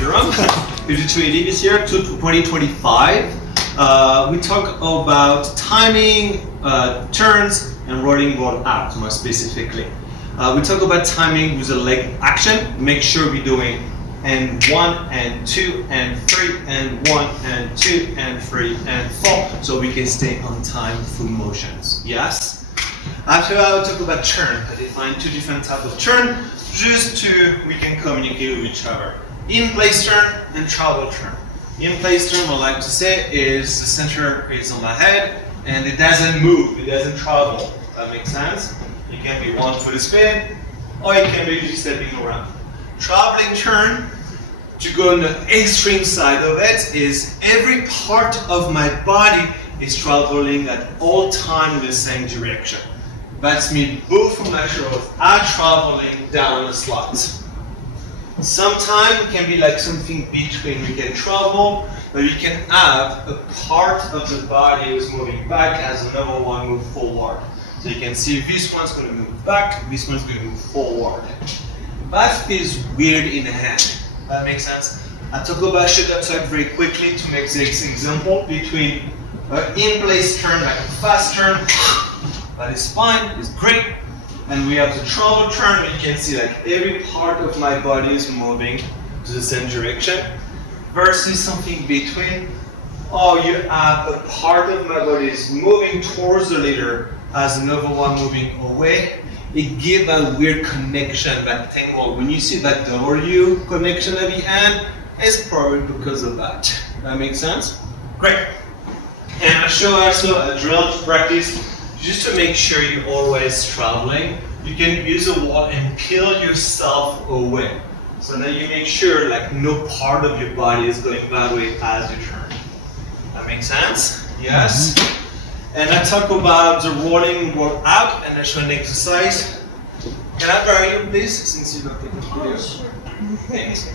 Jerome. 5280 this year to 2025. We talk about timing, turns, and rolling roll out more specifically. We talk about timing with a leg action. Make sure we're doing and 1 and 2 and 3 and 1 and 2 and 3 and 4 so we can stay on time through motions. Yes? After I will talk about turn. I define two different types of turn just to we can communicate with each other. In place turn and travel turn. In place turn, what I like to say is the center is on my head and it doesn't move, it doesn't travel. That makes sense? It can be 1 foot spin or it can be just stepping around. Traveling turn, to go on the extreme side of it, is every part of my body is traveling at all times in the same direction. That's me, both of my shoulders are traveling down the slot. Sometimes it can be like something between. We can travel, but we can have a part of the body is moving back as another one move forward. So you can see this one's going to move back, this one's going to move forward. That feels weird in the hand. That makes sense? I talk about shoulder tuck very quickly to make this example between in place turn, like a fast turn. That is fine, it's great. And we have the travel turn, you can see like every part of my body is moving to the same direction. Versus something between, oh, you have a part of my body is moving towards the leader as another one moving away. It gives a weird connection, that tangle. When you see that W connection at the end, it's probably because of that. That makes sense? Great. And I show also a drill to practice, just to make sure you're always traveling. You can use a wall and peel yourself away. So now you make sure like no part of your body is going that way as you turn. That makes sense? Yes? And I talk about the rolling roll out, and I show an exercise. Can I borrow you, please, since you don't take the video? Sure. Thanks.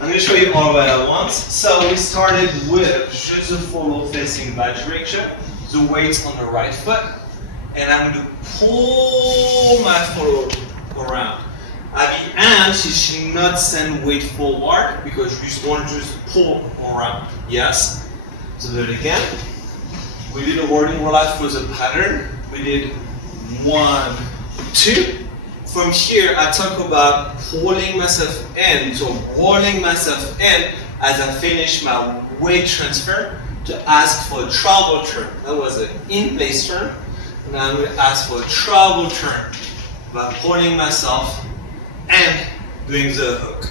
I'm going to show you all at once. So we started with just the forward facing back direction, the weight on the right foot, and I'm going to pull my foot around. At the end, she should not send weight forward because you just want to just pull around. Yes? So do it again. We did a rolling roll out for the pattern. We did 1, 2. From here, I talk about pulling myself in, so rolling myself in as I finish my weight transfer to ask for a travel turn. That was an in-place turn. Now I'm going to ask for a travel turn by pulling myself and doing the hook.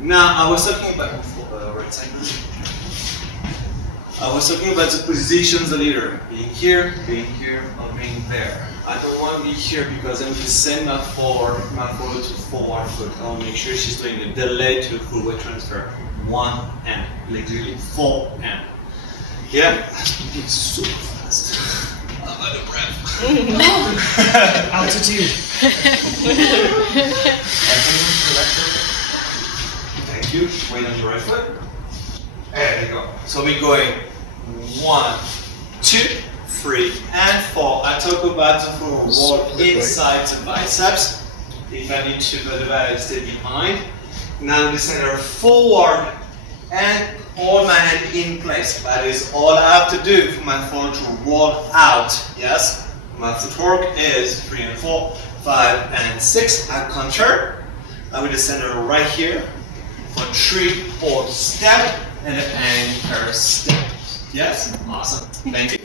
Now, I was talking about right side. I was talking about the positions of the leader, being here, or being there. I don't want to be here because I'm going to send my forward to forward foot. I'll make sure she's doing a delay to full weight transfer. 1 and literally 4 and. Yeah, it's super fast. I'm out of breath. Altitude. Thank you. Weight on the right foot. There you go. So we're going 1, 2, 3, and 4. I talk about the full roll inside the biceps. If I need to go to that, I stay behind. Now the center forward and hold my hand in place. That is all I have to do for my foot to roll out. Yes? My footwork is 3 and 4, 5 and 6. I contour. I will the center right here for 3 or step and an anchor step. Yes? Awesome. Thank you.